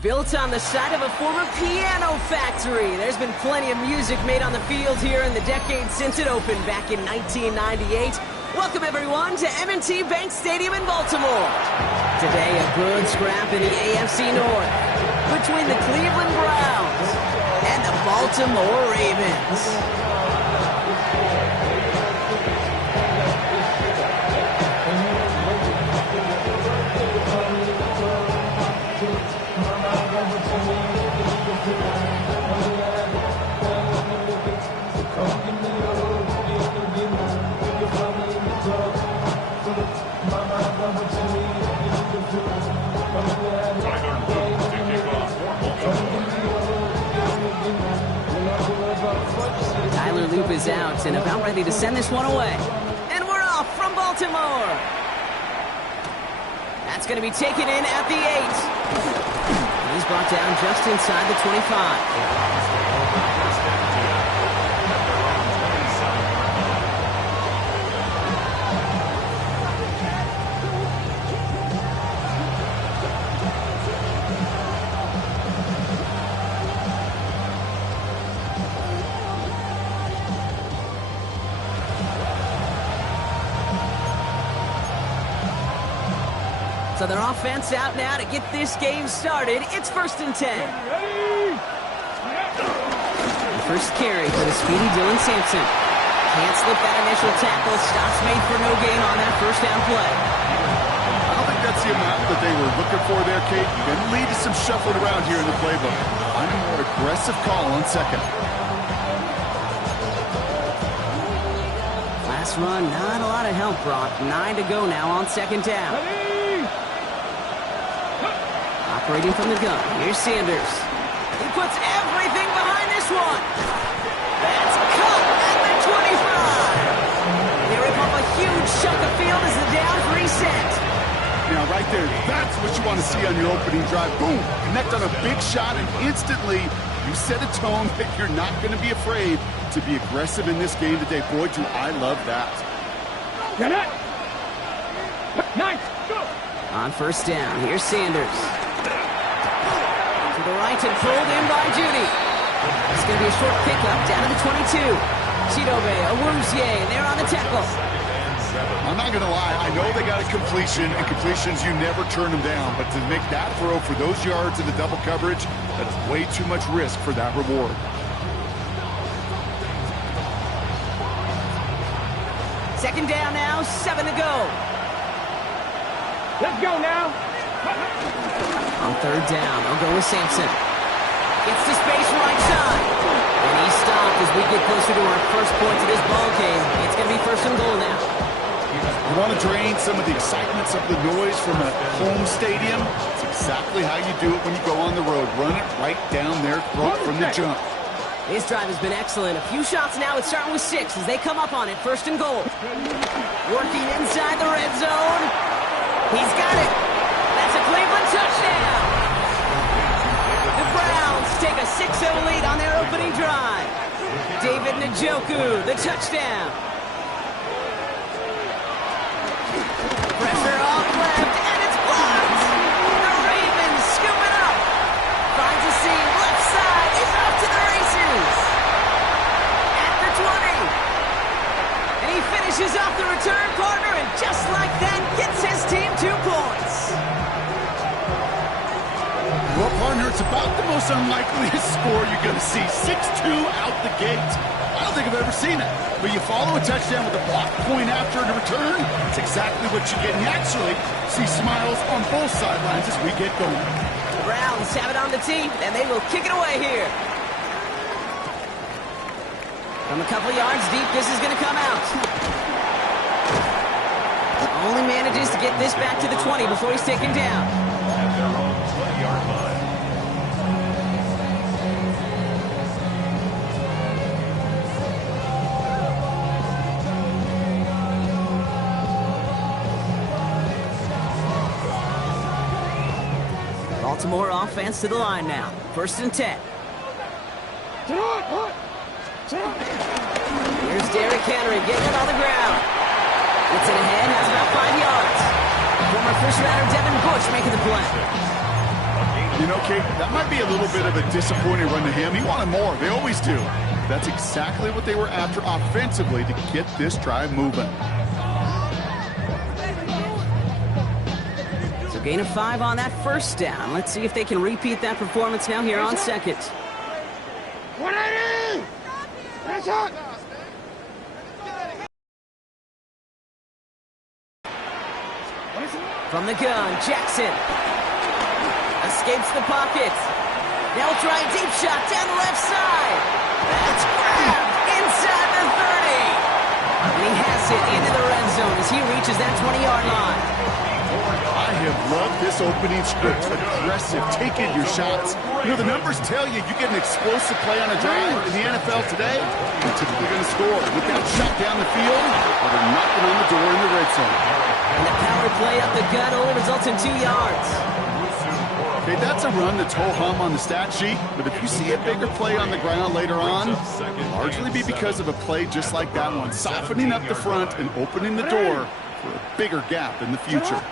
Built on the side of a former piano factory, there's been plenty of music made on the field here in the decade since it opened back in 1998. Welcome, everyone, to M&T Bank Stadium in Baltimore. Today, a good scrap in the AFC North between the Cleveland Browns and the Baltimore Ravens. Loop is out and about ready to send this one away. And we're off from Baltimore. That's going to be taken in at the 8. He's brought down just inside the 25. So their offense out now to get this game started. It's 1st and 10. First carry for the speedy Dylan Sampson. Can't slip that initial tackle. Stops made for no gain on that first down play. I don't think that's the amount that they were looking for there, Kate. Going to lead to some shuffling around here in the playbook. I'm a more aggressive call on second. Last run, not a lot of help brought. 9 to go now on 2nd down. Operating from the gun, here's Sanders. He puts everything behind this one. That's cut at the 25. They rip off a huge chunk of field as the downs reset. Now, right there, that's what you want to see on your opening drive. Boom! Connect on a big shot, and instantly you set a tone that you're not going to be afraid to be aggressive in this game today. Boy, do I love that. Get it! Nice! Go! On 1st down, here's Sanders. To the right and pulled in by Judy. It's going to be a short pickup down to the 22. Chidobe, Awuzie, they're on the tackle. I'm not going to lie. I know they got a completion, and completions, you never turn them down. But to make that throw for those yards in the double coverage, that's way too much risk for that reward. Second down now, 7 to go. Let's go now. On 3rd down, they'll go with Sampson. Gets to space right side. And he's stopped as we get closer to our first point of this ball game. It's going to be 1st and goal now. You want to drain some of the excitement, some of the noise from a home stadium? It's exactly how you do it when you go on the road. Run it right down their throat from the jump. This drive has been excellent. A few shots now. It's starting with 6 as they come up on it. 1st and goal. Working inside the red zone. He's got it. That's a Cleveland touchdown. The Browns take a 6-0 lead on their opening drive. David Njoku, the touchdown. Pressure off left, and it's blocked. The Ravens scoop it up. Finds a seam, left side. He's off to the races. At the 20. And he finishes off the return partner, and just like that, gets his team 2 points. Well, partner, it's about the most unlikeliest score you're going to see. 6-2 out the gate. I don't think I've ever seen it. But you follow a touchdown with a block point after the return, it's exactly what you get. And you actually see smiles on both sidelines as we get going. The Browns have it on the tee, and they will kick it away here. From a couple yards deep, this is going to come out. Only manages to get this back to the 20 before he's taken down. At their own 20-yard line. Baltimore offense to the line now. 1st and 10. Here's Derrick Henry getting it on the ground. Gets it ahead, has about 5 yards. Former first rounder Devin Bush making the play. A gain of You know, Kate, that might be a little bit of a disappointing run to him. He wanted more. They always do. That's exactly what they were after offensively to get this drive moving. So gain of 5 on that first down. Let's see if they can repeat that performance now here on second. 180! That's up! From the gun, Jackson escapes the pocket. Now we'll try a deep shot down the left side. That's grabbed inside the 30. And he has it into the red zone as he reaches that 20-yard line. I have loved this opening script. Aggressive, taking your shots. You know, the numbers tell you get an explosive play on a drive in the NFL today, you're typically going to score. With that shot down the field, or they're knocking on the door in the red zone. And the power play up the gut only results in 2 yards. Okay, that's a run that's ho-hum on the stat sheet, but if you see a bigger play on the ground later on, it'll largely be because of a play just like that one, softening up the front and opening the door for a bigger gap in the future.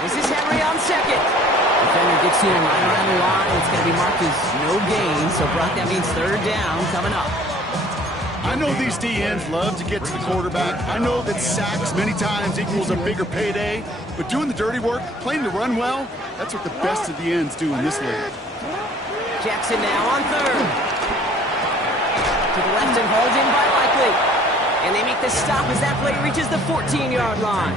This is Henry on second. Defender gets to him right around the line. It's going to be marked as no gain, so Brock, that means third down coming up. I know these DNs love to get to the quarterback. I know that sacks many times equals a bigger payday, but doing the dirty work, playing the run well, that's what the best of the ends do in this league. Jackson now on third. To the left and hauled in by Likely. And they make the stop as that play reaches the 14-yard line.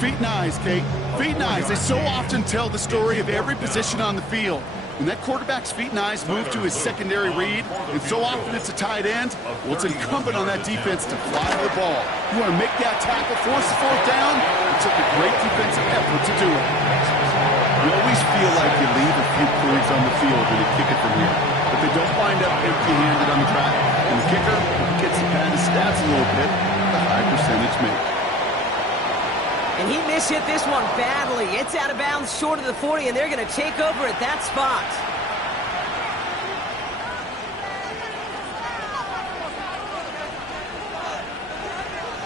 Feet and eyes, Kate. Feet and eyes. They so often tell the story of every position on the field. When that quarterback's feet and eyes move to his secondary read, and so often it's a tight end, well, it's incumbent on that defense to fly to the ball. You want to make that tackle, force the fourth down, it took a great defensive effort to do it. You always feel like you leave a few points on the field when you kick it from here, but they don't wind up empty-handed on the track. And the kicker gets to pad his stats a little bit, the high percentage make. And he mishit this one badly. It's out of bounds short of the 40, and they're going to take over at that spot.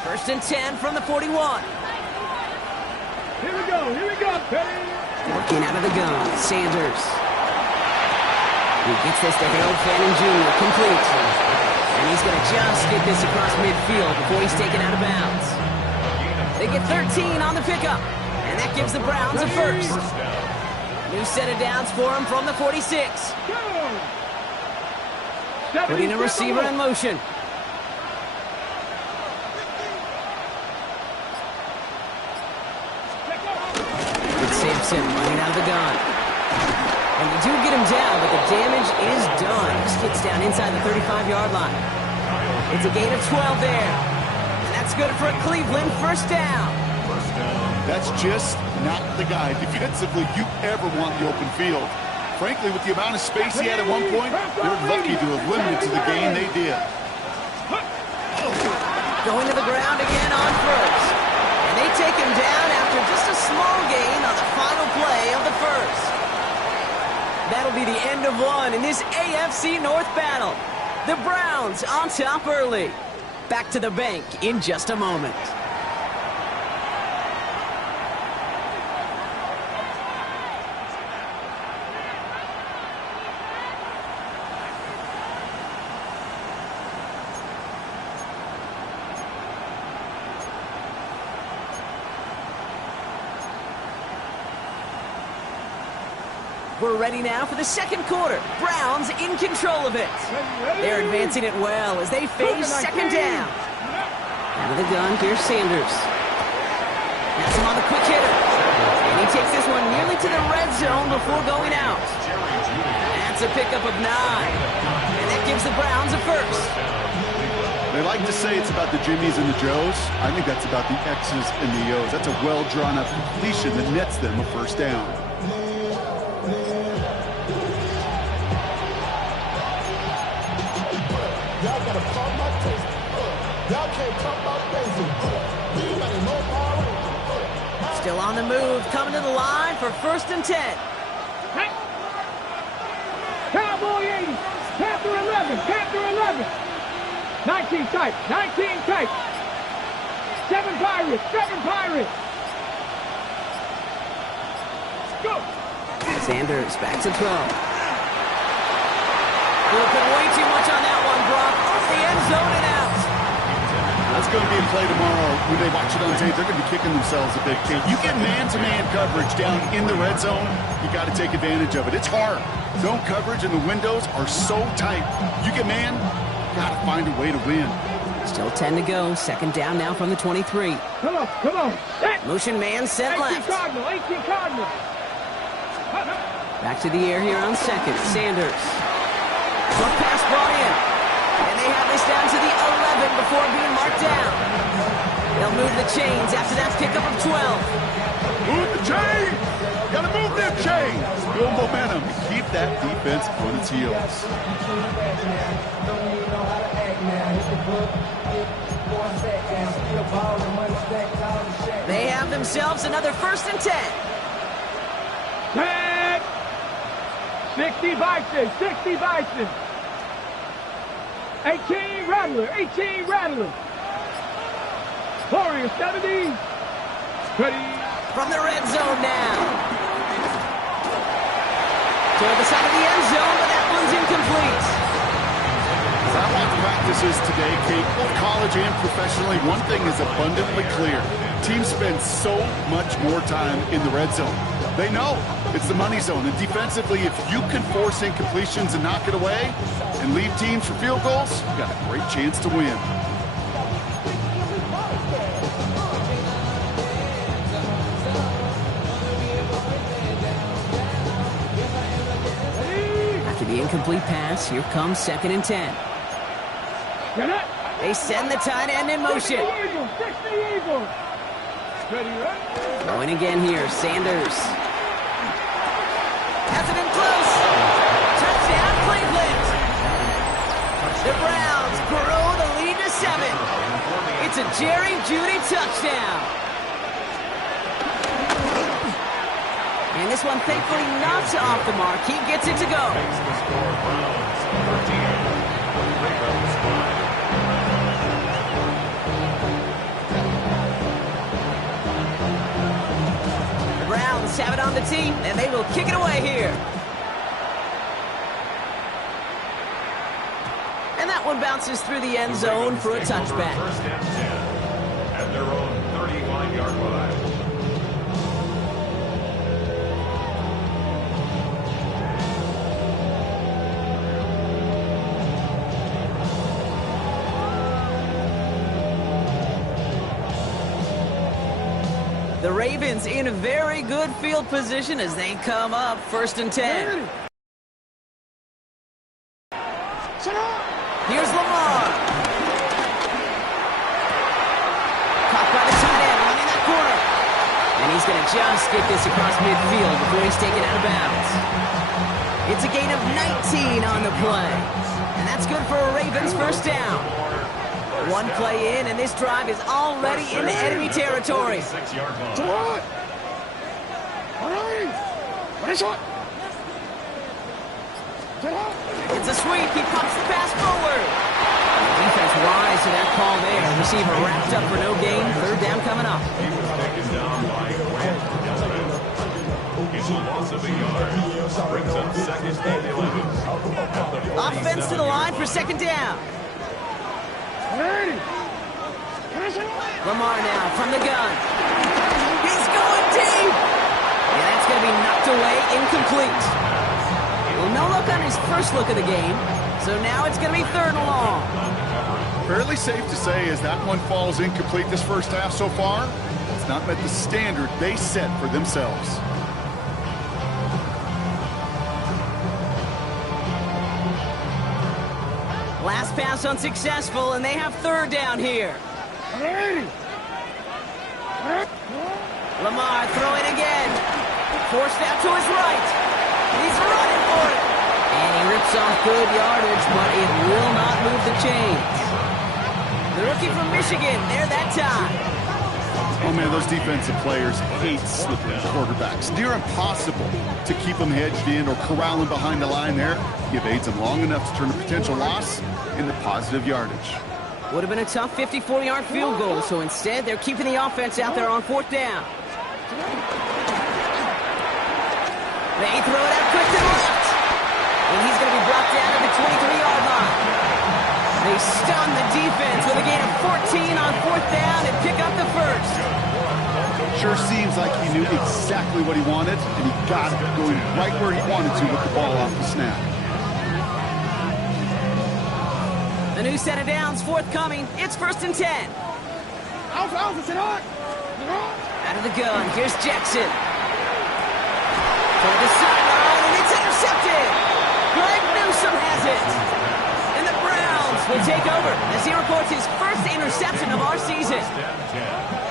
First and 10 from the 41. Here we go, Petty! Working out of the gun, Sanders. He gets this to Harold Fanning Jr. complete. And he's going to just get this across midfield before he's taken out of bounds. They get 13 on the pickup, and that gives the Browns a first. New set of downs for him from the 46. Putting a receiver in motion. It's Sampson running out of the gun. And they do get him down, but the damage is done. He gets down inside the 35-yard line. It's a gain of 12 there. That's good for a Cleveland first down. That's just not the guy defensively you ever want in the open field. Frankly, with the amount of space he had at one point, they're lucky to have limited to the gain they did. Going to the ground again on first. And they take him down after just a small gain on the final play of the first. That'll be the end of one in this AFC North battle. The Browns on top early. Back to the bank in just a moment. We're ready now for the second quarter. Browns in control of it. They're advancing it well as they face second down. Out of the gun, here's Sanders. Has him on the quick hitter. And he takes this one nearly to the red zone before going out. That's a pickup of 9. And that gives the Browns a first. They like to say it's about the Jimmies and the Joes. I think that's about the X's and the O's. That's a well-drawn up completion that nets them a first down. Y'all gotta pump my taste. Y'all can't talk about basic. Anybody know power? Still on the move, coming to the line for first and 10. Hey. Cowboy 80, Panther 11, Panther 11. 19 tight, 19 tight. 7 Pirates, 7 Pirates. Let's go. Sanders back to throw. Open way too much on that one, Brock. Off the end zone and out. That's going to be a play tomorrow. When they watch it on tape, they're going to be kicking themselves a big kick. You get man-to-man coverage down in the red zone, you got to take advantage of it. It's hard. Zone coverage and the windows are so tight. You get man, got to find a way to win. Still 10 to go. Second down now from the 23. Come on. Set. Motion man sent 18 left. Cardinal, 18 Cardinal. Back to the air here on second. Sanders. Short pass brought in. And they have this down to the 11 before being marked down. They'll move the chains after that pickup of 12. Move the chains! Got to move them chains! Build momentum and keep that defense on its heels. They have themselves another 1st and 10. 10. 60 Bison. 18 Rattler. Warrior 70. Ready. From the red zone now. Toward the side of the end zone, but that one's incomplete. As I watch practices today, Kate, both college and professionally, one thing is abundantly clear. Teams spend so much more time in the red zone. They know it's the money zone. And defensively, if you can force incompletions and knock it away and leave teams for field goals, you got a great chance to win. After the incomplete pass, here comes 2nd and 10. They send the tight end in motion. 60 Eagles. Ready. Going again here, Sanders. Has it in close. Touchdown, Cleveland. The Browns grow the lead to 7. It's a Jerry Jeudy touchdown. And this one thankfully not off the mark. He gets it to go. The Browns have it on the team, and they will kick it away here. And that one bounces through the end zone for a touchback. 1st and 10 at their own 35-yard line. The Ravens in a very good field position as they come up 1st and 10. Here's Lamar. Caught by the tight end, running that corner. And he's going to just get this across midfield before he's taken out of bounds. It's a gain of 19 on the play. And that's good for a Ravens 1st down. One play in, and this drive is already into enemy territory. 6-yard line. It's a sweep. He pops the pass forward. The defense wise to that call there. Receiver wrapped up for no gain. 3rd down coming up. He was taken down by Grant Nelson. It's a loss of a yard. Brings up 2nd and 11. Offense to the line for 2nd down. Lamar now from the gun. He's going deep. And that's going to be knocked away, incomplete. Well, no look on his first look of the game. So now it's going to be 3rd and long. Fairly safe to say as that one falls incomplete this 1st half so far, it's not met the standard they set for themselves. Last pass unsuccessful, and they have 3rd down here. Lamar throwing again. Forced out to his right. He's running for it. And he rips off good yardage, but it will not move the chains. The rookie from Michigan, there that time. Oh, man, those defensive players hate slipping quarterbacks. Near impossible to keep them hedged in or corralling behind the line there. He evades them long enough to turn a potential loss into positive yardage. Would have been a tough 54-yard field goal, so instead they're keeping the offense out there on 4th down. They throw it out quick to the left. And he's going to be brought down at the 23-yard line. They stun the defense with a gain of 14 on 4th down and pick up the first. Sure seems like he knew exactly what he wanted, and he got it, going right where he wanted to with the ball off the snap. The new set of downs forthcoming. It's 1st and 10. Out of the gun, here's Jackson. For the sideline, and it's intercepted. Greg Newsome has it. And the Browns will take over as he records his first interception of our season.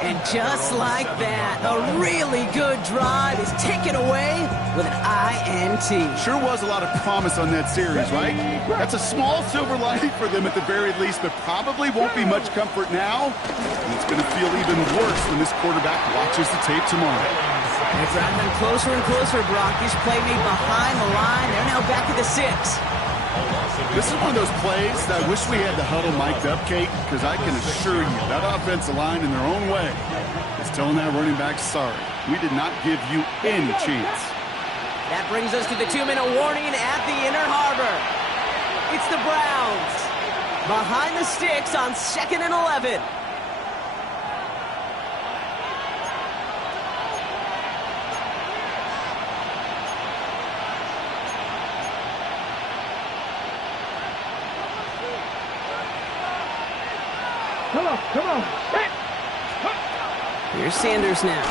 And just like that, a really good drive is taken away with an INT. Sure was a lot of promise on that series, right? That's a small silver lining for them at the very least, but probably won't be much comfort now. And it's going to feel even worse when this quarterback watches the tape tomorrow. They're driving them closer and closer, Brock. This play made behind the line. They're now back at the 6. This is one of those plays that I wish we had the huddle mic'd up, Kate, because I can assure you that offensive line in their own way is telling that running back, sorry, we did not give you any chance. That brings us to the 2-minute warning at the Inner Harbor. It's the Browns behind the sticks on 2nd and 11. Come on. Here's Sanders now.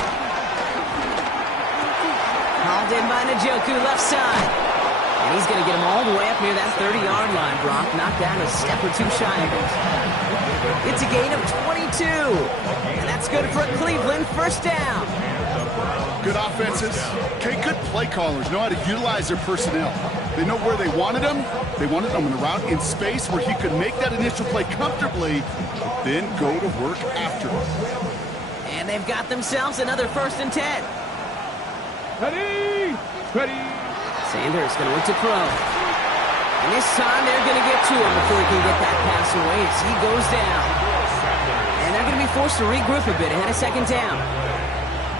Hauled in by Njoku, left side. And he's going to get him all the way up near that 30-yard line, Brock. Knocked down a step or two shy of it. It's a gain of 22. And that's good for Cleveland. 1st down. Good offenses. Okay, good play callers know how to utilize their personnel. They know where they wanted him. They wanted him on the route in space where he could make that initial play comfortably, but then go to work after it. And they've got themselves another 1st and 10. Ready. Sanders going to look to throw. And this time they're going to get to him before he can get that pass away as he goes down. And they're going to be forced to regroup a bit ahead of 2nd down.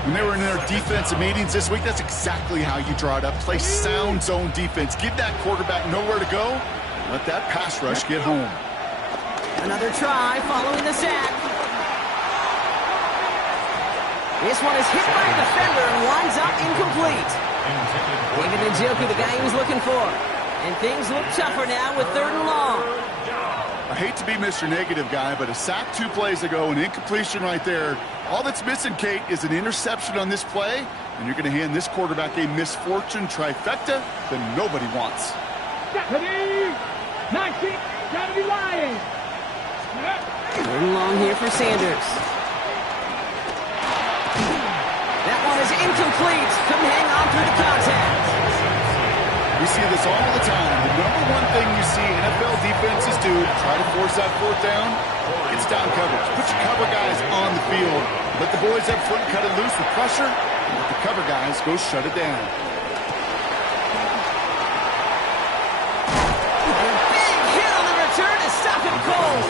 When they were in their defensive meetings this week, that's exactly how you draw it up. Play sound zone defense. Give that quarterback nowhere to go. And let that pass rush get home. Another try following the sack. This one is hit by a defender and winds up incomplete. David Njoku, the guy he was looking for. And things look tougher now with 3rd and long. I hate to be Mr. Negative guy, but a sack 2 plays ago, an incompletion right there. All that's missing, Kate, is an interception on this play, and you're going to hand this quarterback a misfortune trifecta that nobody wants. Ready. 19. Gotta be lying. 3rd and long here for Sanders. That one is incomplete. Couldn't hang on through the contact. We see this all the time. The number one thing you see NFL defenses do to try to force that 4th down, it's down coverage. Put your cover guys on the field. Let the boys up front cut it loose with pressure, and let the cover guys go shut it down. Big hit on the return to stop him cold.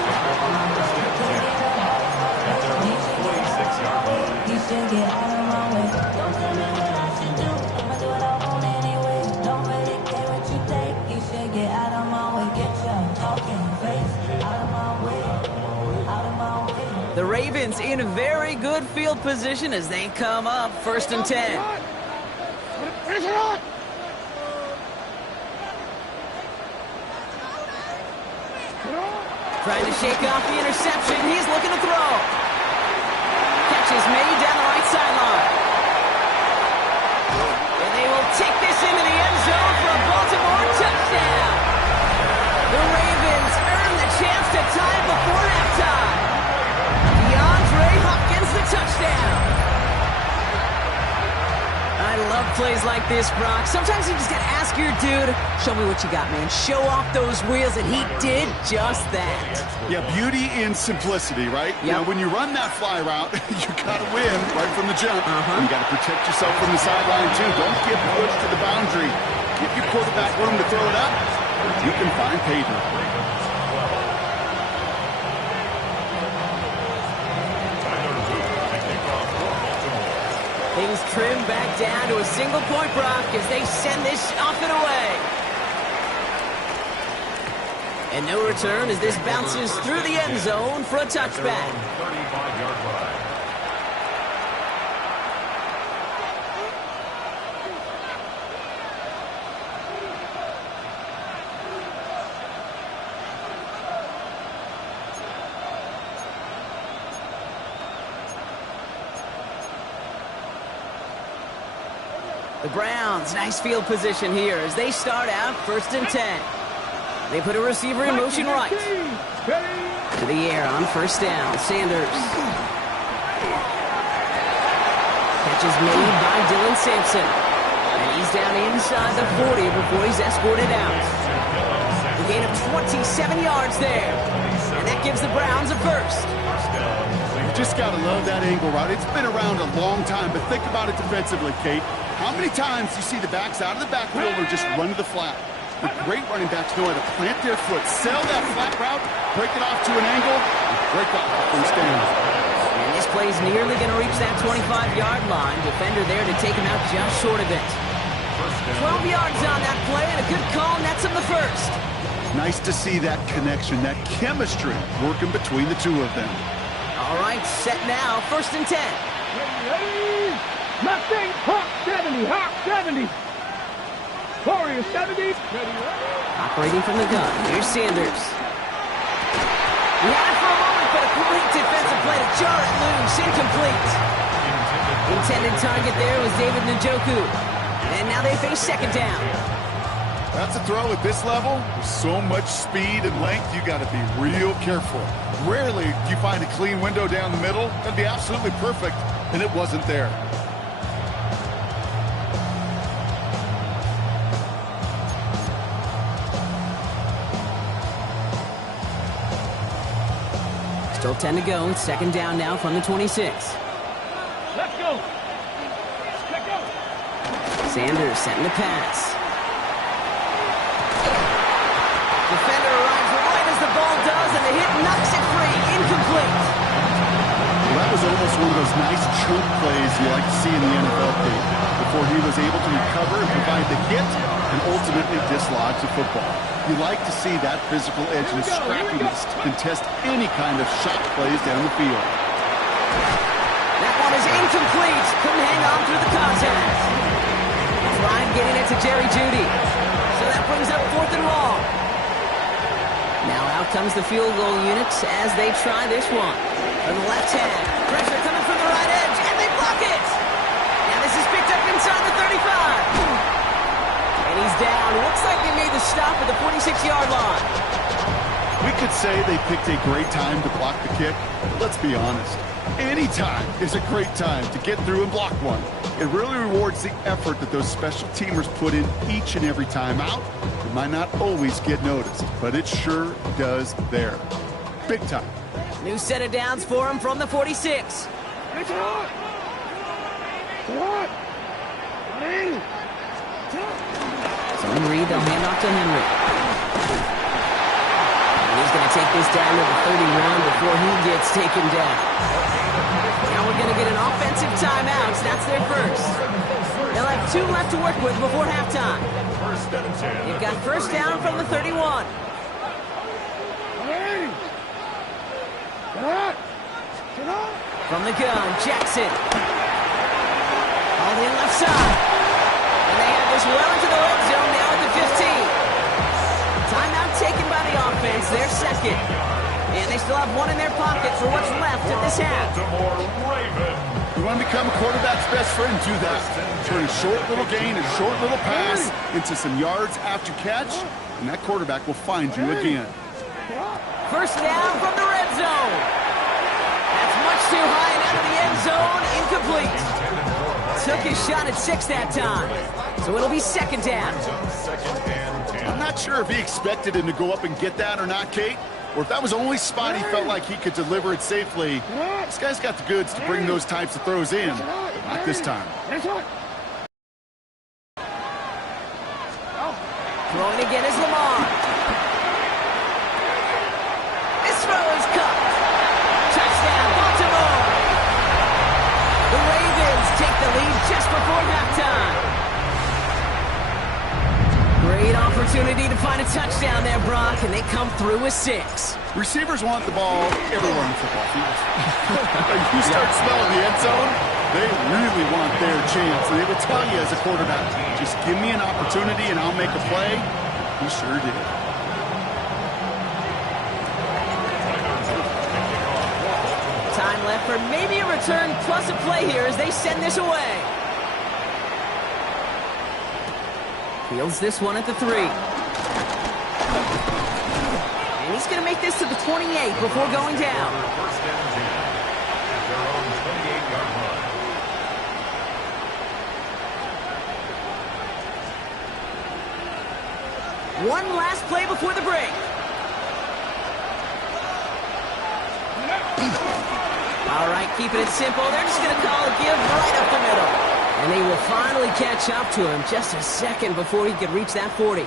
You should get out of my way. Don't tell me what I should do. I'ma do what I want anyway. Don't really care what you think. You should get out of my way. Get your talking face out of my way. Out of my way. The Ravens in a very good field position as they come up 1st and 10. Trying to shake off the interception. He's looking to throw. Catch is made down the right sideline. And they will take this into the end zone for a Baltimore touchdown. The Ravens earn the chance to tie it before halftime. DeAndre Hopkins the touchdown. I love plays like this, Brock. Sometimes you just got to ask your dude, show me what you got, man. Show off those wheels, and he did just that. Yeah, beauty in simplicity, right? Yep. Now, when you run that fly route, you got to win right from the jump. And you got to protect yourself from the sideline, too. Don't get pushed to the boundary. Give your quarterback room to throw it up. You can find pavement. Things trim back down to a single point, Brock, as they send this off and away. And no return as this bounces through the end zone for a touchback. 35-yard line. The Browns, nice field position here as they start out 1st and 10. They put a receiver in motion right. To the air on 1st down. Sanders. Catch is made by Dylan Sampson. And he's down inside the 40 before he's escorted out. A gain of 27 yards there. And that gives the Browns a first. You just got to love that angle, right? It's been around a long time, but think about it defensively, Kate. How many times do you see the backs out of the backfield or just run to the flat? The great running backs know how to plant their foot, sell that flat route, break it off to an angle, and break off the first down. And this play's nearly going to reach that 25-yard line. Defender there to take him out just short of it. 12 yards on that play, and a good call nets him the first. Nice to see that connection, that chemistry working between the two of them. All right, set now, 1st and 10. Ready? Mustang, Hawk 70, Hawk 70. Warrior 70. Ready. Operating from the gun, here's Sanders. He had it for a moment, but a great defensive play to jar it loose, incomplete. Intended target there was David Njoku. And now they face 2nd down. That's a throw at this level. With so much speed and length, you got to be real careful. Rarely do you find a clean window down the middle. That'd be absolutely perfect, and it wasn't there. Still 10 to go. 2nd down now from the 26. Let's go. Let's go. Sanders setting the pass. Defender arrives right as the ball does, and the hit knocks it free. Incomplete. Well, that was almost one of those nice chunk plays you like to see in the NFL, Pete, before he was able to recover and provide the hit and ultimately dislodge the football. You like to see that physical edge and scrappiness to contest any kind of shot plays down the field. That one is incomplete. Couldn't hang on through the contact. Ryan getting it to Jerry Jeudy. So that brings up 4th and long. Now out comes the field goal units as they try this one. From the left hand, pressure coming from the right edge, and they block it! Now this is picked up inside the 35. And he's down. Looks like they made the stop at the 46-yard line. We could say they picked a great time to block the kick, but let's be honest. Any time is a great time to get through and block one. It really rewards the effort that those special teamers put in each and every time out. It might not always get noticed, but it sure does there. Big time. New set of downs for him from the 46. It's hot. What? Zone read, they'll hand off to Henry. And he's going to take this down to the 31 before he gets taken down. Now we're going to get an offensive timeout. That's their first. They'll have 2 left to work with before halftime. You've got 1st down from the 31. From the gun, Jackson. All in left side. And they have this well into the red zone now at the 15. Timeout taken by the offense, their 2nd. And they still have 1 in their pocket for what's left of this half. You want to become a quarterback's best friend? Do that. Turn a short little gain, a short little pass into some yards after catch, and that quarterback will find you again. 1st down from the red zone. That's much too high and out of the end zone. Incomplete. Took his shot at 6 that time. So it'll be 2nd down. I'm not sure if he expected him to go up and get that or not, Kate, or if that was the only spot he felt like he could deliver it safely. This guy's got the goods to bring those types of throws in. Not this time. Throwing again is Lamar. This throw is caught. Touchdown, Baltimore. The Ravens take the lead opportunity to find a touchdown there, Brock, and they come through with 6. Receivers want the ball everywhere on the football field. Like you start smelling the end zone, they really want their chance. And they will tell you as a quarterback, just give me an opportunity and I'll make a play. He sure did. Time left for maybe a return plus a play here as they send this away. Fields this one at the 3. And he's going to make this to the 28 before going down. First and 10 at their own 28-yard line. One last play before the break. All right, keeping it simple. They're just going to call a give right up the middle. And they will finally catch up to him just a second before he could reach that 40.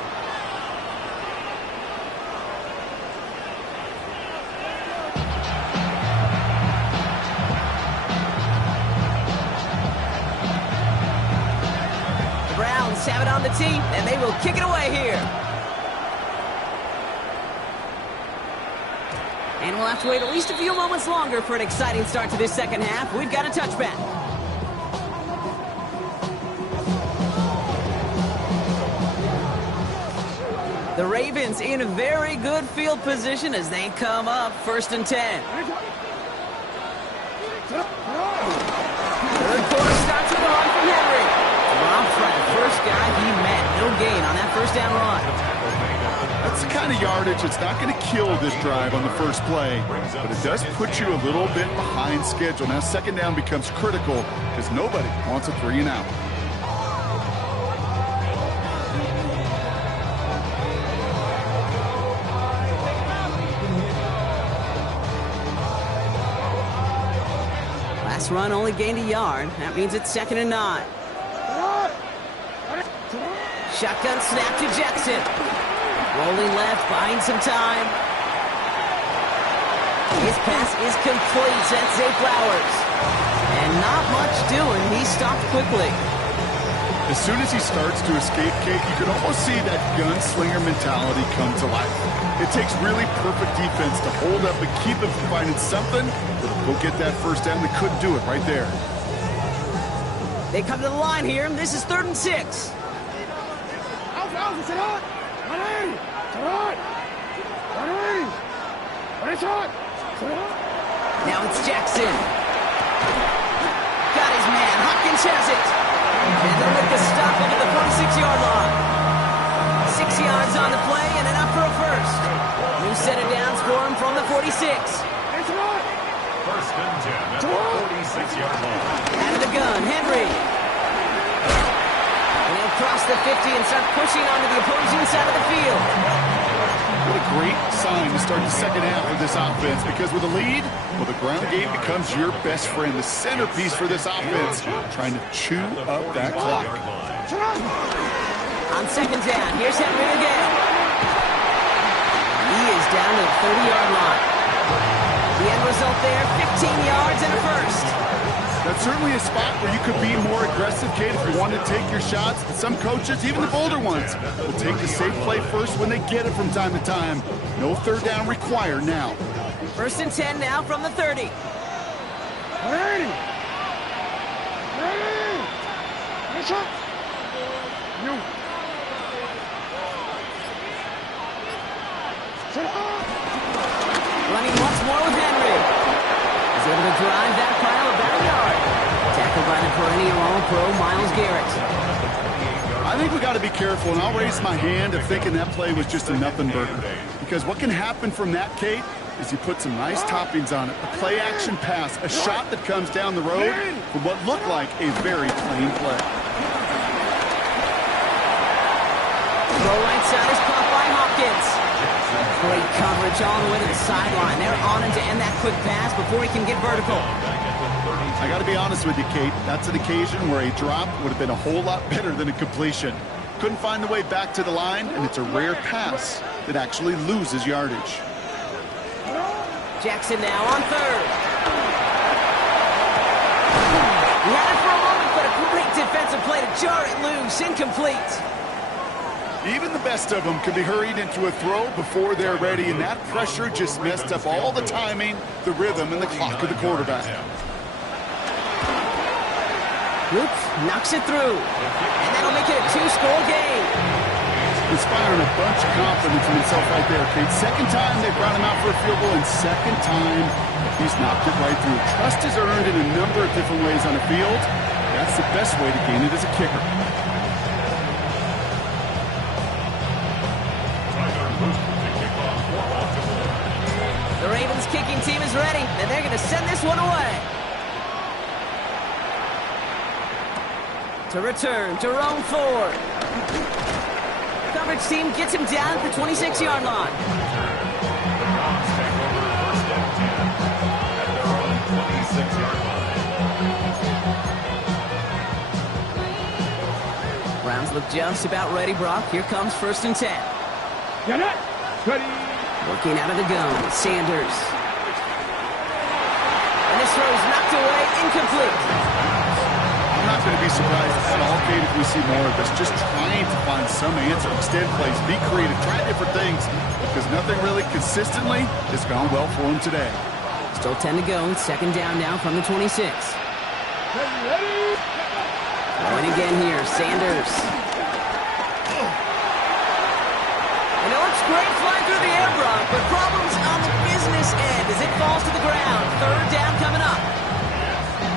The Browns have it on the tee, and they will kick it away here. And we'll have to wait at least a few moments longer for an exciting start to this second half. We've got a touchback. The Ravens in a very good field position as they come up 1st and 10. Third quarter starts with a run from Henry. Rob Fry, first guy he met. No gain on that first down run. That's the kind of yardage that's not going to kill this drive on the first play, but it does put you a little bit behind schedule. Now second down becomes critical because nobody wants a 3 and out. Last run only gained a yard. That means it's 2nd and 9. Shotgun snap to Jackson. Rolling left, buying some time. His pass is complete. That's Zay Flowers. And not much doing. He stopped quickly. As soon as he starts to escape, Kate, you can almost see that gunslinger mentality come to life. It takes really perfect defense to hold up and keep him from finding something that'll go get that first down. They couldn't do it right there. They come to the line here, and this is 3rd and 6. Now it's Jackson. Got his man. Hopkins has it. And they'll make the stop over the 46-yard line. 6 yards on the play and enough for a first. New set of downs for him from the 46. First and 10 at the 46-yard line. Out of the gun, Henry. And he'll cross the 50 and start pushing onto the opposing side of the field. What a great sign to start the second half of this offense, because with a lead, well, the ground game becomes your best friend, the centerpiece for this offense, trying to chew up that clock. On second down, here's Henry again. He is down to the 30-yard line. The end result there, 15 yards and a first. That's certainly a spot where you could be more aggressive, Kate, if you want to take your shots. But some coaches, even the bolder ones, will take the safe play first when they get it from time to time. No third down required now. 1st and 10 now from the 30. Running once more with Henry. He's able to drive that pile about a yard. Tackled by the perennial All-Pro Myles Garrett. I think we got to be careful, and I'll raise my hand of thinking that play was just a nothing burger. Because what can happen from that, Kate, is you put some nice toppings on it. A play-action pass, a shot that comes down the road from what looked like a very clean play. Throw right side is caught by Hopkins. Great coverage all the way to the sideline. They're on him to end that quick pass before he can get vertical. I got to be honest with you, Kate. That's an occasion where a drop would have been a whole lot better than a completion. Couldn't find the way back to the line, and it's a rare pass that actually loses yardage. Jackson now on 3rd. He had it for a moment, but a great defensive play to jar it loose. Incomplete. Even the best of them can be hurried into a throw before they're ready, and that pressure just messed up all the timing, the rhythm, and the clock of the quarterback. Oops, knocks it through. And that'll make it a 2-score game. Inspiring a bunch of confidence in himself right there, Kate. Second time they brought him out for a field goal, and second time he's knocked it right through. Trust is earned in a number of different ways on a field. That's the best way to gain it as a kicker. The Ravens kicking team is ready, and they're going to send this one away. To return to roam forward. Coverage team gets him down at the 26-yard line. Browns look just about ready, Brock. Here comes 1st and 10. Get it. Ready. Working out of the gun, Sanders. And this throw is knocked away, incomplete. I'm not going to be surprised at all, Kate, if we see more of this. Just trying to find some answer, extend plays, be creative, try different things, because nothing really consistently has gone well for him today. Still 10 to go. 2nd down now from the 26. Ready. Going again here, Sanders. And it looks great flying through the air, Brock, but problems on the business end as it falls to the ground. 3rd down coming up.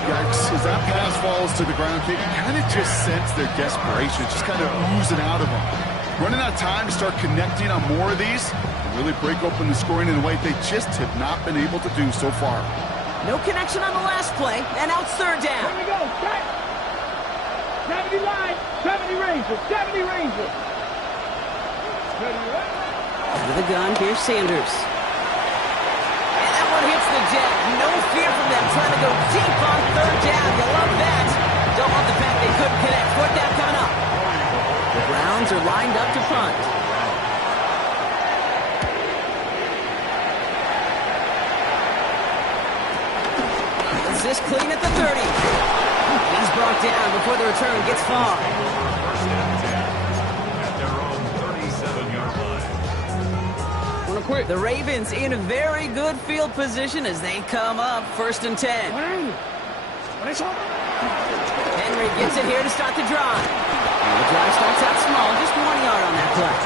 Yikes, as that pass falls to the ground, Kate, you kind of just sense their desperation, just kind of oozing out of them. Running out of time to start connecting on more of these and really break open the scoring in a way they just have not been able to do so far. No connection on the last play, and now it's 3rd down. Here we go. Set. 70 line. 70 Rangers. 70 Rangers. Ready. Out of the gun, here's Sanders. And that one hits the deck. No fear from them trying to go deep on 3rd down. You love that. Don't love the fact they couldn't connect. 4th down coming up. The Browns are lined up to punt. Is this clean at the 30? He's brought down before the return gets far. 1st and 10 at their own 37-yard line. Wanna quit? The Ravens in a very good field position as they come up 1st and 10. Henry gets it here to start the drive. And the drive starts out small, just 1 yard on that play.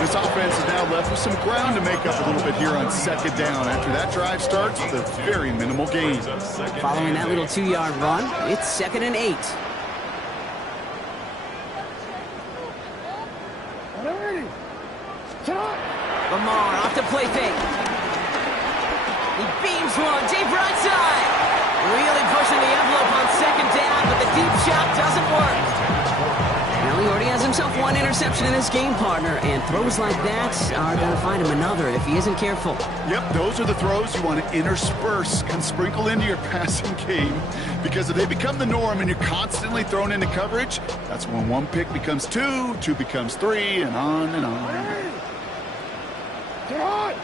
This offense is now left with some ground to make up a little bit here on 2nd down. After that drive starts with a very minimal gain. Following that little 2-yard run, it's 2nd and 8. Ready. Shot. Lamar off to play fake. He beams one deep right side. Really pushing the envelope on 2nd down, but the deep shot doesn't work. Well, he already has himself 1 interception in this game, partner, and throws like that are going to find him another if he isn't careful. Yep, those are the throws you want to intersperse and sprinkle into your passing game, because if they become the norm and you're constantly thrown into coverage, that's when 1 pick becomes 2, 2 becomes 3, and on and on. Get on.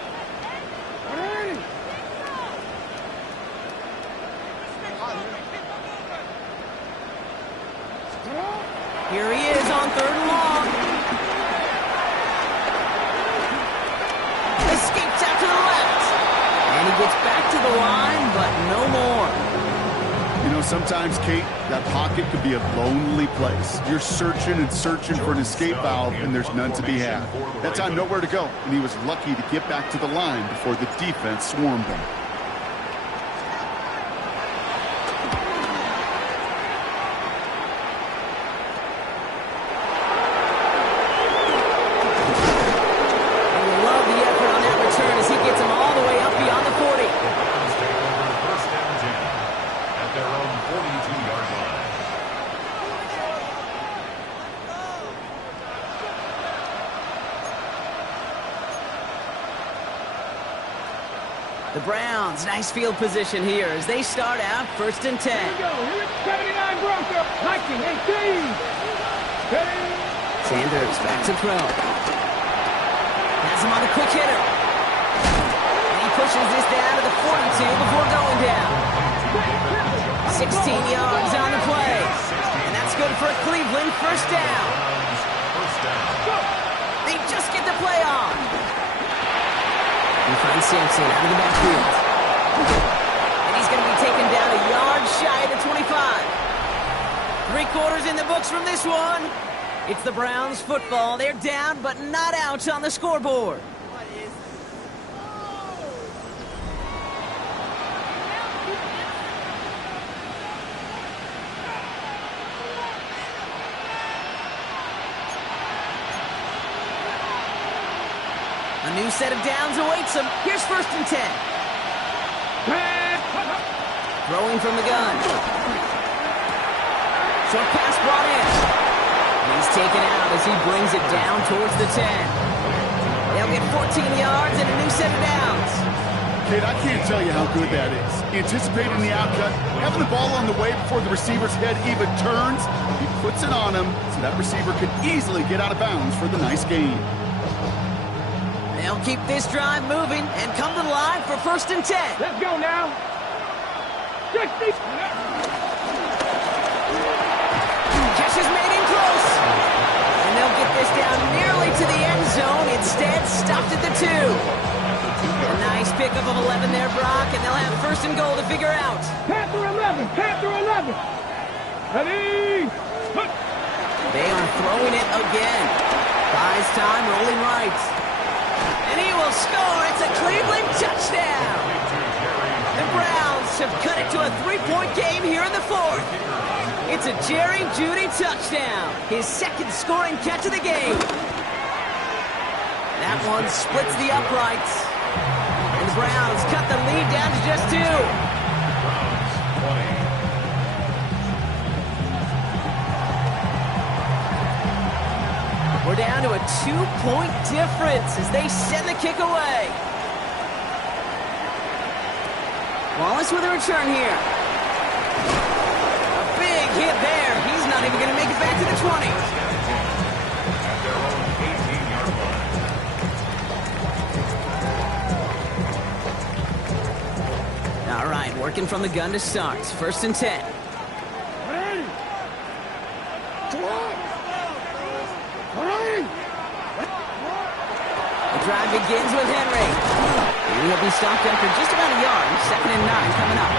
Ready. Here he is on 3rd and long. Escapes out to the left. And he gets back to the line, but no more. You know, sometimes, Kate, that pocket could be a lonely place. You're searching and searching for an escape valve, and there's none to be had. That time, nowhere to go, and he was lucky to get back to the line before the defense swarmed him. The Browns, nice field position here as they start out 1st and 10. Here we go. Here's 79 Broncos. 19-18. Ready. Sanders back to throw. Has him on the quick hitter. And he pushes this down to the 42 before going down. 16 yards on the play. And that's good for Cleveland. 1st down. Sampson out of the backfield. And he's going to be taken down a yard shy of the 25. 3 quarters in the books from this one. It's the Browns football. They're down, but not out on the scoreboard. A new set of downs awaits him. Here's 1st and 10. Throwing from the gun. Short pass brought in. And he's taken out as he brings it down towards the 10. They'll get 14 yards and a new set of downs. Kid, I can't tell you how good that is. Anticipating the outcut, having the ball on the way before the receiver's head even turns. He puts it on him so that receiver could easily get out of bounds for the nice gain. They'll keep this drive moving and come to the line for 1st and 10. Let's go now. 60. Catch is made in close. And they'll get this down nearly to the end zone. Instead, stopped at the 2. A nice pickup of 11 there, Brock, and they'll have 1st and goal to figure out. Panther 11. Panther 11. Ready. They are throwing it again. Buys time, rolling right. And he will score. It's a Cleveland touchdown. The Browns have cut it to a 3-point game here in the 4th. It's a Jerry Jeudy touchdown. His 2nd scoring catch of the game. That one splits the uprights. And the Browns cut the lead down to just 2. We're down to a 2-point difference as they send the kick away. Wallace with a return here. A big hit there. He's not even going to make it back to the 20. At their own 18-yard line. All right, working from the gun to start. 1st and 10. Ready. The drive begins with Henry. And he'll be stopped after just about a yard. 2nd and 9 coming up.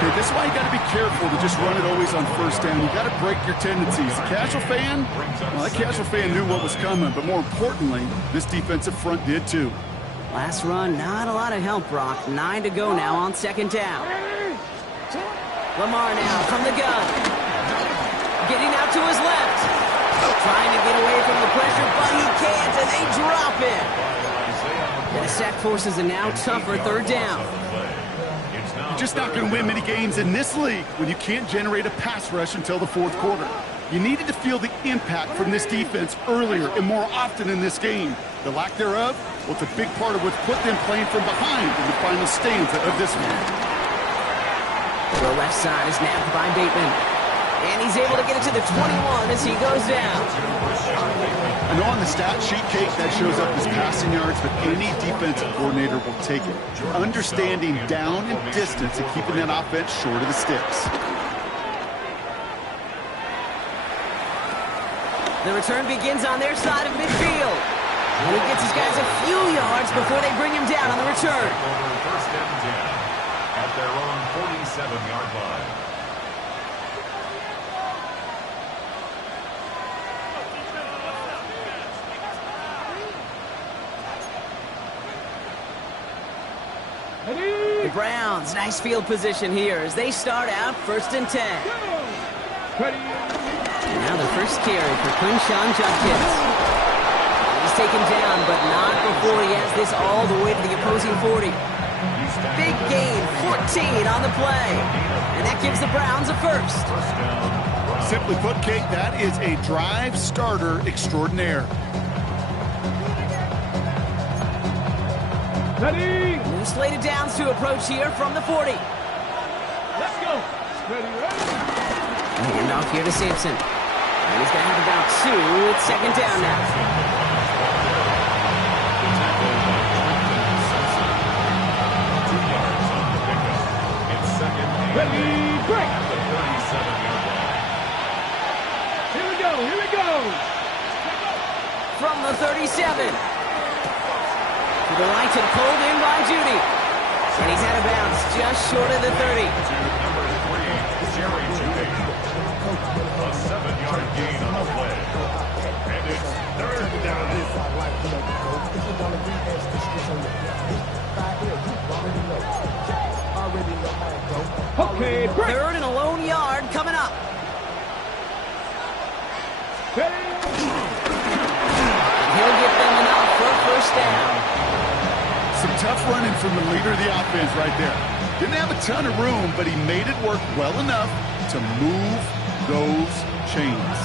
Okay, this is why you got to be careful to just run it always on 1st down. You got to break your tendencies. The casual fan, well, that casual fan knew what was coming, but more importantly, this defensive front did too. Last run, not a lot of help, Brock. 9 to go now on 2nd down. Lamar now from the gun. Getting out to his left. Trying to get away from the pressure, but he can't, and they drop it. And the sack forces a now tougher 3rd down. You're just not going to win many games in this league when you can't generate a pass rush until the 4th quarter. You needed to feel the impact from this defense earlier and more often in this game. The lack thereof, well, it's a big part of what's put them playing from behind in the final stanza of this one. The left side is napped by Bateman. And he's able to get it to the 21 as he goes down. I know on the stat sheet, Kate, that shows up as passing yards, but any defensive coordinator will take it. Understanding down and distance and keeping that offense short of the sticks. The return begins on their side of midfield. And he gets his guys a few yards before they bring him down on the return. Over 1st and 10 at their own 47-yard line. The Browns, nice field position here as they start out 1st and 10. And now the first carry for Quinshawn Judkins. He's taken down, but not before he has this all the way to the opposing 40. Big gain, 14 on the play. And that gives the Browns a 1st. Simply put, Kate, that is a drive starter extraordinaire. Ready. New slated downs to approach here from the 40. Let's go. Ready, ready. Hand off here to Sampson. And he's going to have about 2. It's 2nd down now. Ready, break. At the 37-yard line. Here we go, here we go. From the 37. To Blanton pulled in by Judy. And he's out of bounds just short of the 30. To number 3, Jerry Judy. A 7-yard gain on the play. And it's third down. Okay, break. Third and a lone yard coming up. He'll get them enough for a first down. Some tough running from the leader of the offense right there. Didn't have a ton of room, but he made it work well enough to move those chains.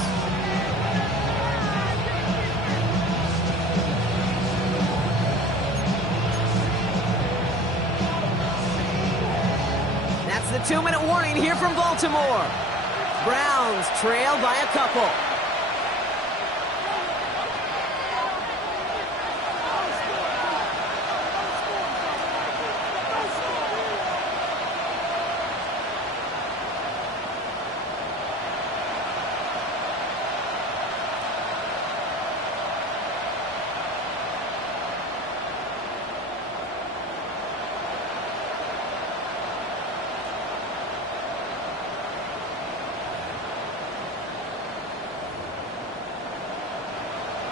That's the 2-minute warning here from Baltimore. Browns trail by a couple.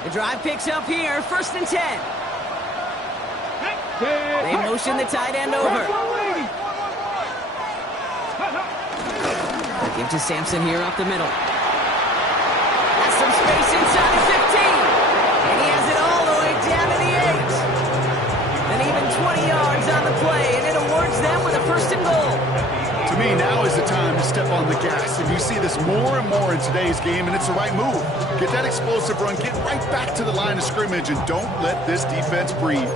The drive picks up here, 1st and 10. They motion the tight end over. They give to Sampson here up the middle. Has some space inside the 15. And he has it all the way down to the 8. And even 20 yards on the play, and it awards them with a 1st and goal. To me, now is the time to step on the gas. And you see this more and more in today's game, and it's the right move. Get that explosive run, get right back to the line of scrimmage, and don't let this defense breathe.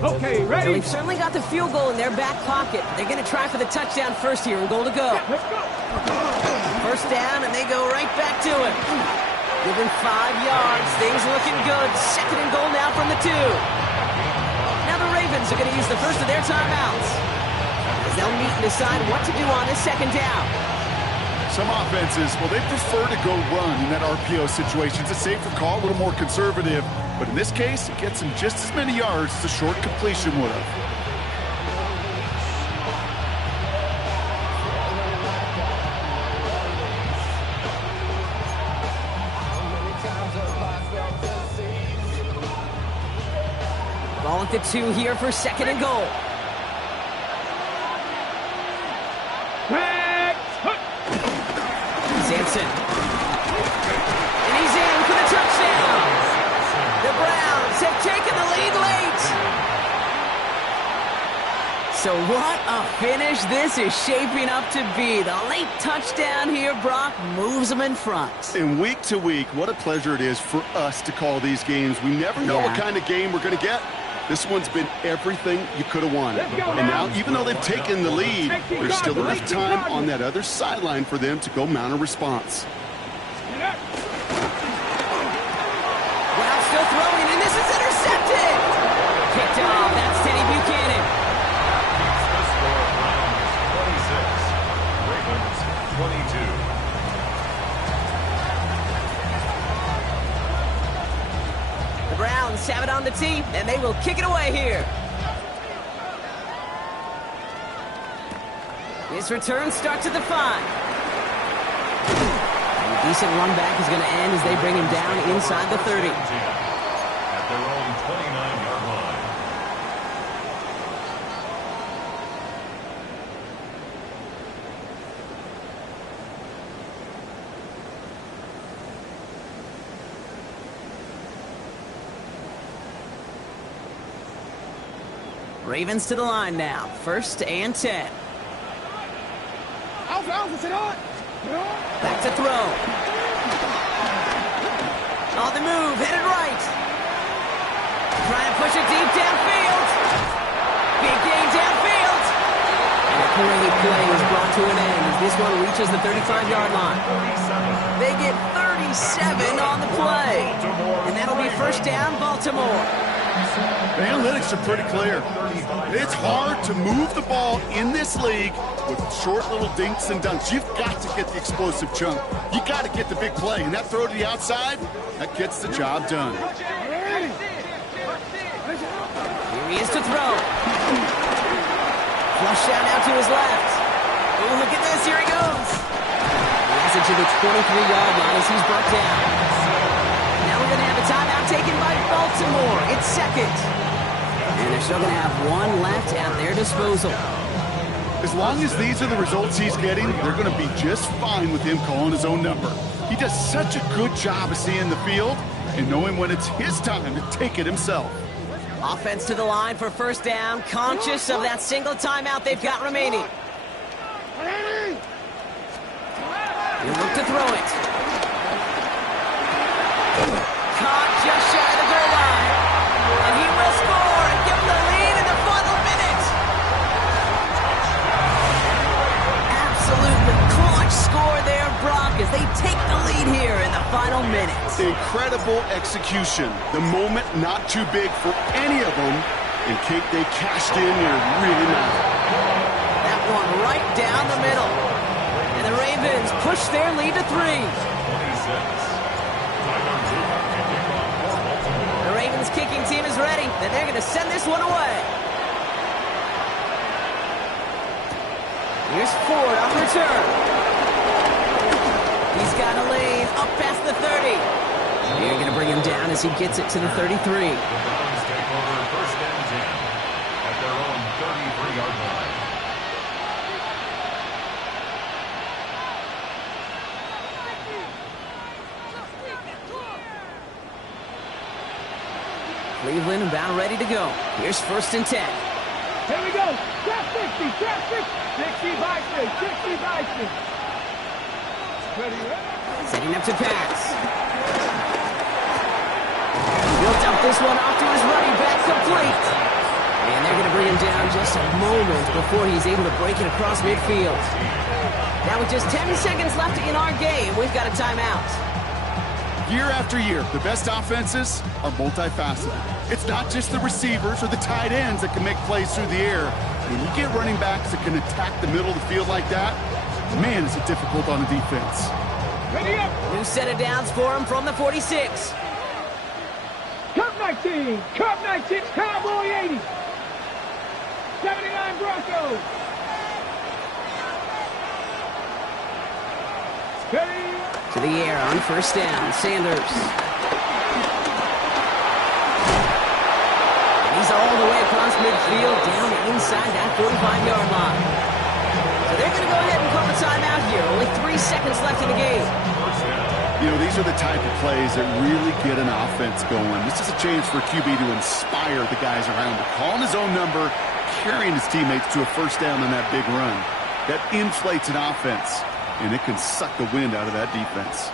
Okay, Well, ready? they've certainly got the field goal in their back pocket. They're going to try for the touchdown first here and goal to go. Let's go. First down, and they go right back to it. Give him 5 yards. Things looking good. 2nd and goal now from the 2. Now the Ravens are going to use the first of their timeouts, as they'll meet and decide what to do on this 2nd down. Some offenses, well, they prefer to go run in that RPO situation. It's a safer call, a little more conservative. But in this case, it gets him just as many yards as a short completion would have. Ball at the 2 here for 2nd and goal. Sampson. And he's in for the touchdown. The Browns have taken the lead late. So what a finish this is shaping up to be. The late touchdown here, Brock, moves them in front. And week to week, what a pleasure it is for us to call these games. We never know what kind of game we're going to get. This one's been everything you could have wanted. And now, even though they've taken the lead, there's still enough time on that other sideline for them to go mount a response. Brown still throwing, and this is intercepted. Picked off. That's Teddy Buchanan. Keeps the score. Browns 26, Ravens 22. The Browns have it on the tee, and they will kick it away here. This return starts at the 5. And a decent run back is going to end as they bring him down inside the 30. At their own 29-yard line. Ravens to the line now. 1st and 10. Back to throw. On the move, headed right. Trying to push it deep downfield. Big gain downfield. And a great play is brought to an end as this one reaches the 35-yard line. They get 37 on the play. And that'll be 1st down, Baltimore. The analytics are pretty clear. It's hard to move the ball in this league with short little dinks and dunks. You've got to get the explosive chunk. You got to get the big play. And that throw to the outside, that gets the job done. He is to throw. Flush down now to his left. Oh, look at this. Here he goes. He has it to the 23-yard line as he's brought down. Now we're going to have a timeout taken by Baltimore. It's second. And they're still going to have one left at their disposal. As long as these are the results he's getting, they're going to be just fine with him calling his own number. He does such a good job of seeing the field and knowing when it's his time to take it himself. Offense to the line for first down, conscious of that single timeout they've got remaining. He'll look to throw it. Caught just shy of the goal line. And he will score and give them the lead in the final minute. Absolutely clutch score there, Brock, as they take the lead here in the final minute. Incredible execution. The moment not too big for any of them. And Kate, they cashed in here really nice. That one right down the middle. And the Ravens push their lead to 3. The Ravens kicking team is ready, and they're going to send this one away. Here's Ford on return. He's got a lane up past the 30. They're going to bring him down as he gets it to the 33. The Browns take over first and 10 at their own 33-yard line. Cleveland about ready to go. Here's first and 10. Here we go. Trap 60, trap 60. 60 by 6, 60 by 6. Ready, ready? Setting up to pass. Built up this one off to his running back, complete. And they're going to bring him down just a moment before he's able to break it across midfield. Now with just 10 seconds left in our game, we've got a timeout. Year after year, the best offenses are multifaceted. It's not just the receivers or the tight ends that can make plays through the air. When you get running backs that can attack the middle of the field like that, man, is it difficult on the defense. Ready up. New set of downs for him from the 46. Cup 19, Cup 19, Cowboy 80. 79 Broncos. Ready. To the air on first down, Sanders. And he's all the way across midfield, down inside that 45-yard line. So they're going to go ahead and call a timeout here. Only 3 seconds left in the game. You know, these are the type of plays that really get an offense going. This is a chance for QB to inspire the guys around him, calling his own number, carrying his teammates to a first down on that big run. That inflates an offense, and it can suck the wind out of that defense.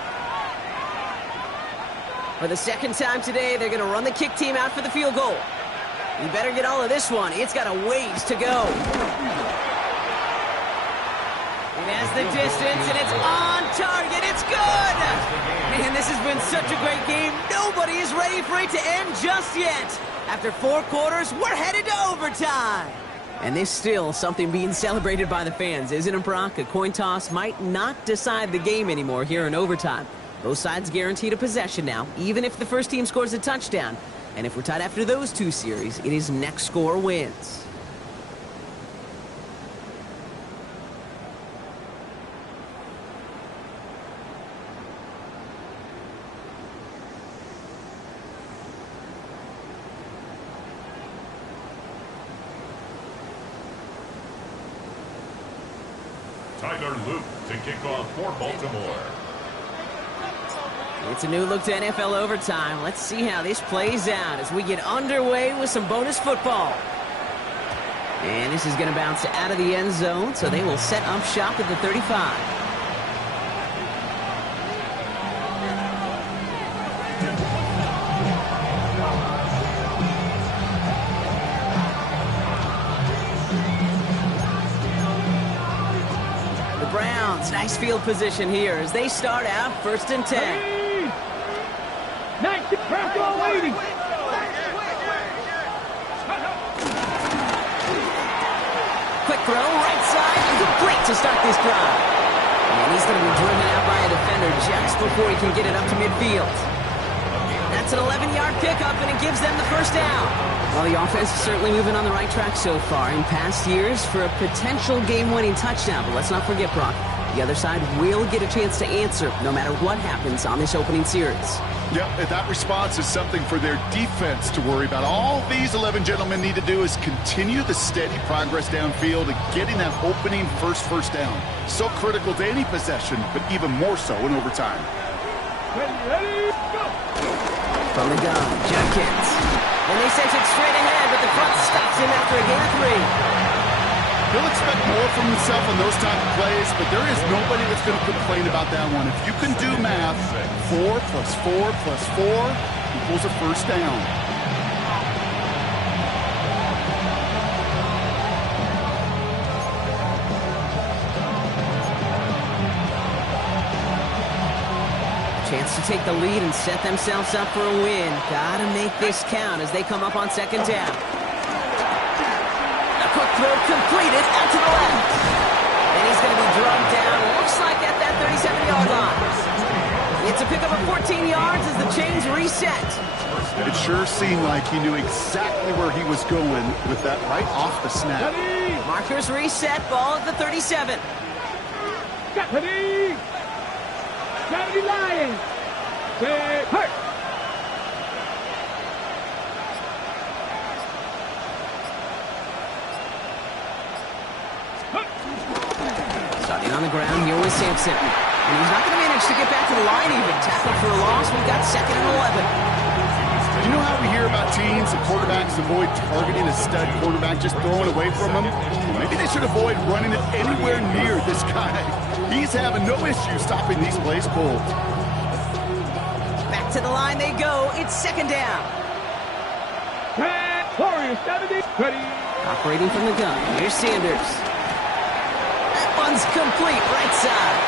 For the second time today, they're going to run the kick team out for the field goal. You better get all of this one. It's got a ways to go. It has the distance, and it's on target. It's good! Man, this has been such a great game. Nobody is ready for it to end just yet. After 4 quarters, we're headed to overtime. And there's still something being celebrated by the fans, isn't it, Brock? A coin toss might not decide the game anymore here in overtime. Both sides guaranteed a possession now, even if the first team scores a touchdown. And if we're tied after those 2 series, it is next score wins. Tyler Luke to kick off for Baltimore. It's a new look to NFL overtime. Let's see how this plays out as we get underway with some bonus football. And this is going to bounce out of the end zone, so they will set up shop at the 35. Browns, nice field position here as they start out first and 10. 19, Bronco 80. Quick throw, right side, complete to start this drive. And he's going to be driven out by a defender just before he can get it up to midfield. That That's an 11-yard pickup, and it gives them the first down. Well, the offense is certainly moving on the right track so far in past years for a potential game-winning touchdown. But let's not forget, Brock, the other side will get a chance to answer no matter what happens on this opening series. Yep, that response is something for their defense to worry about. All these 11 gentlemen need to do is continue the steady progress downfield and getting that opening first down. So critical to any possession, but even more so in overtime. Ready, go! From the gun, Jenkins. And they sent it straight ahead, but the front stops him after a gain of 3. He'll expect more from himself on those type of plays, but there is nobody that's going to complain about that one. If you can do math, 4 plus 4 plus 4 equals a first down. Chance to take the lead and set themselves up for a win. Gotta make this count as they come up on second down. Quick throw completed out to the left. And he's going to be drugged down. Looks like at that 37-yard line. It's a pickup of 14 yards as the chains reset. It sure seemed like he knew exactly where he was going with that right off the snap. Markers reset, ball at the 37. Ready! 70 Lions! Say, hurt! Starting on the ground here with Sampson. And he's not going to manage to get back to the line even. Tackled for a loss. We've got 2nd and 11. You know how we hear about teams and quarterbacks avoid targeting a stud quarterback, just throwing away from him? Maybe they should avoid running it anywhere near this guy. He's having no issue stopping these plays cold. Back to the line they go. It's 2nd down. Warriors 70. Ready. Operating from the gun. Here's Sanders. That one's complete. Right side.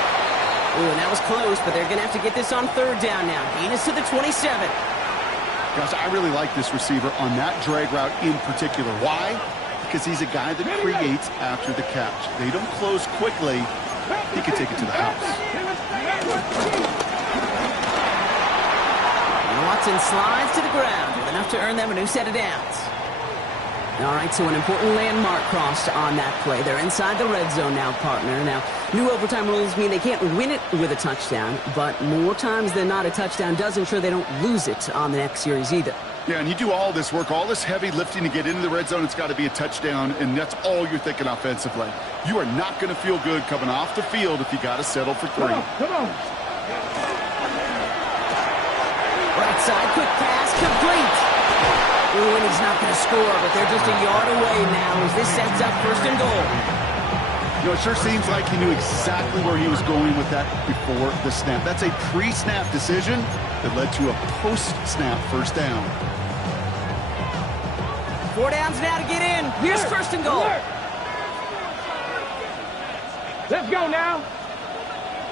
Ooh, and that was close, but they're going to have to get this on 3rd down now. Gain is to the 27. Gosh, I really like this receiver on that drag route in particular. Why? Because he's a guy that creates after the catch. They don't close quickly. He can take it to the house. And Watson slides to the ground with enough to earn them a new set of downs. All right, so an important landmark crossed on that play. They're inside the red zone now, partner. Now, new overtime rules mean they can't win it with a touchdown, but more times than not, a touchdown does ensure they don't lose it on the next series either. Yeah, and you do all this work, all this heavy lifting to get into the red zone, it's got to be a touchdown, and that's all you're thinking offensively. You are not going to feel good coming off the field if you got to settle for 3. Come on. Right side, quick pass, complete. Ooh, and he's not going to score, but they're just a yard away now as this sets up 1st and goal. You know, it sure seems like he knew exactly where he was going with that before the snap. That's a pre-snap decision that led to a post-snap first down. 4 downs now to get in. Here's 1st and goal. Let's go now.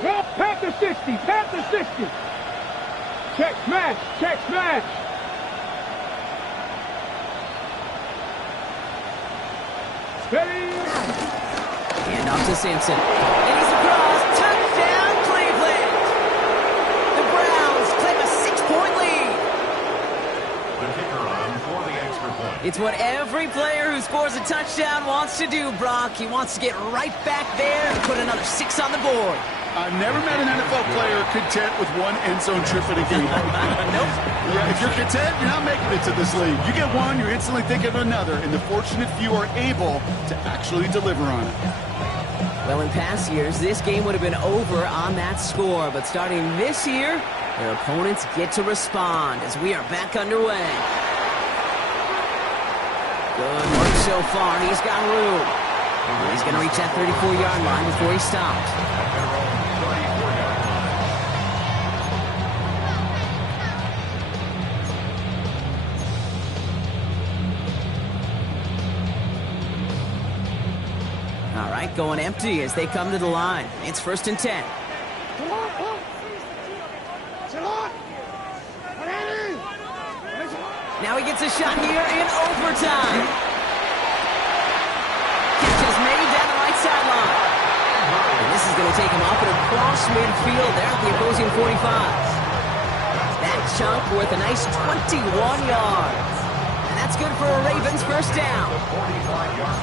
Go, Panther 60, Panther 60. Check smash, check smash. Ready. Hand off to Sampson. And he's across. Touchdown, Cleveland. The Browns claim a 6-point lead. The kicker on for the extra point. It's what every player who scores a touchdown wants to do, Brock. He wants to get right back there and put another 6 on the board. I've never met an NFL player content with 1 end zone trip in a game. Nope. Yeah, if you're content, you're not making it to this league. You get one, you're instantly thinking of another, and the fortunate few are able to actually deliver on it. Well, in past years, this game would have been over on that score, but starting this year, their opponents get to respond as we are back underway. Good work so far, and he's got room. He's going to reach that 34-yard line before he stops. All right, going empty as they come to the line. It's 1st and 10. Now he gets a shot here in overtime. Catch is made down the right sideline. And this is going to take him off and across midfield there at the opposing 45. That big chunk worth a nice 21 yards. And that's good for a Ravens first down.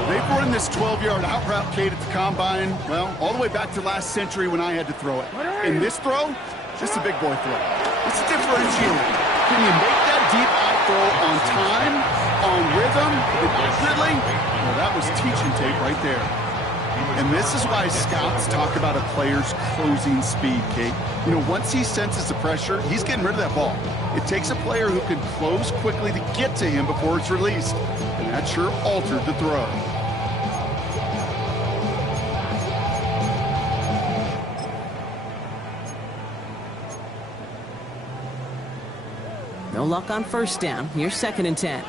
They've run this 12-yard out route, Kate, at the combine, well, all the way back to last century when I had to throw it. In this throw, just a big boy throw. It's a differentiator. Can you make that deep out throw on time, on rhythm, and accurately? Well, that was teaching tape right there. And this is why scouts talk about a player's closing speed, Kate. You know, once he senses the pressure, he's getting rid of that ball. It takes a player who can close quickly to get to him before it's released. And that sure altered the throw. No luck on first down. Here's 2nd and 10.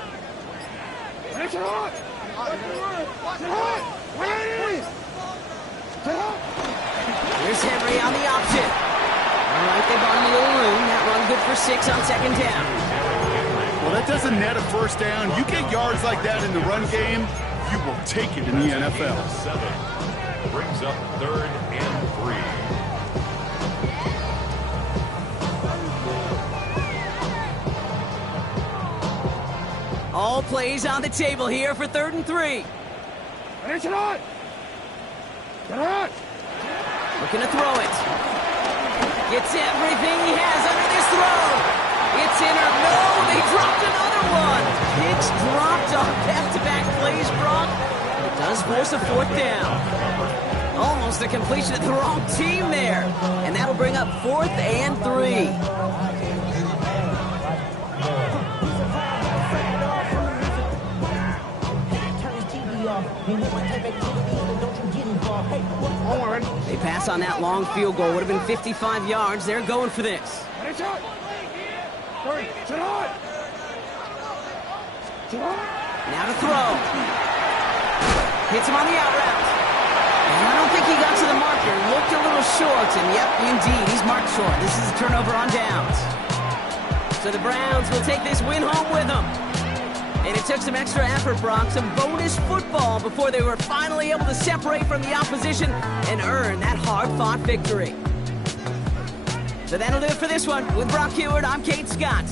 Here's Henry on the option. All right, they've got a little room. That run good for 6 on 2nd down. Well, that doesn't net a first down. You get yards like that in the run game, you will take it in the NFL. 7 brings up 3rd and 3. All plays on the table here for 3rd and 3. Looking to throw it. Gets everything he has under this throw. It's in or no, they dropped another one. Picks dropped on back-to-back plays, Brock. It does force a 4th down. Almost a completion of the wrong team there. And that'll bring up 4th and 3. They pass on that long field goal. Would have been 55 yards. They're going for this. Now to throw. Hits him on the out route. And I don't think he got to the marker. Looked a little short. And yep, indeed, he's marked short. This is a turnover on downs. So the Browns will take this win home with them. And it took some extra effort, Brock, some bonus football before they were finally able to separate from the opposition and earn that hard-fought victory. So that'll do it for this one. With Brock Heward, I'm Kate Scott.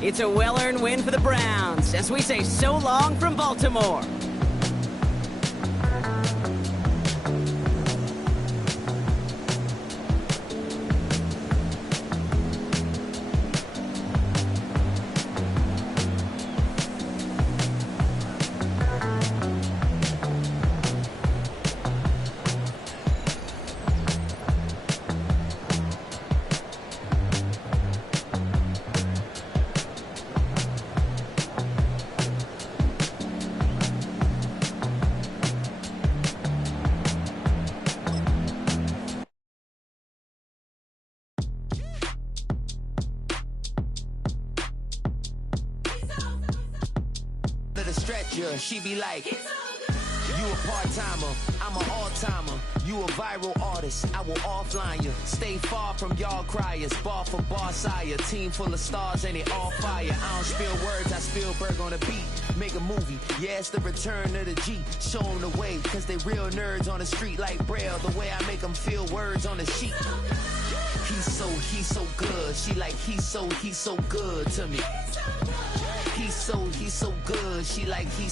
It's a well-earned win for the Browns as we say so long from Baltimore. Stretcher, she be like, you a part-timer, I'm an all-timer. You a viral artist, I will offline you. Stay far from y'all criers, bar for bar sire. Team full of stars and it all fire. I don't spill words, I spill berg on the beat. Make a movie, yeah, it's the return of the G. Show them the way, cause they real nerds on the street like Braille. The way I make them feel words on the sheet. He's so good. She like, he's so good to me. He's so good. She like, he's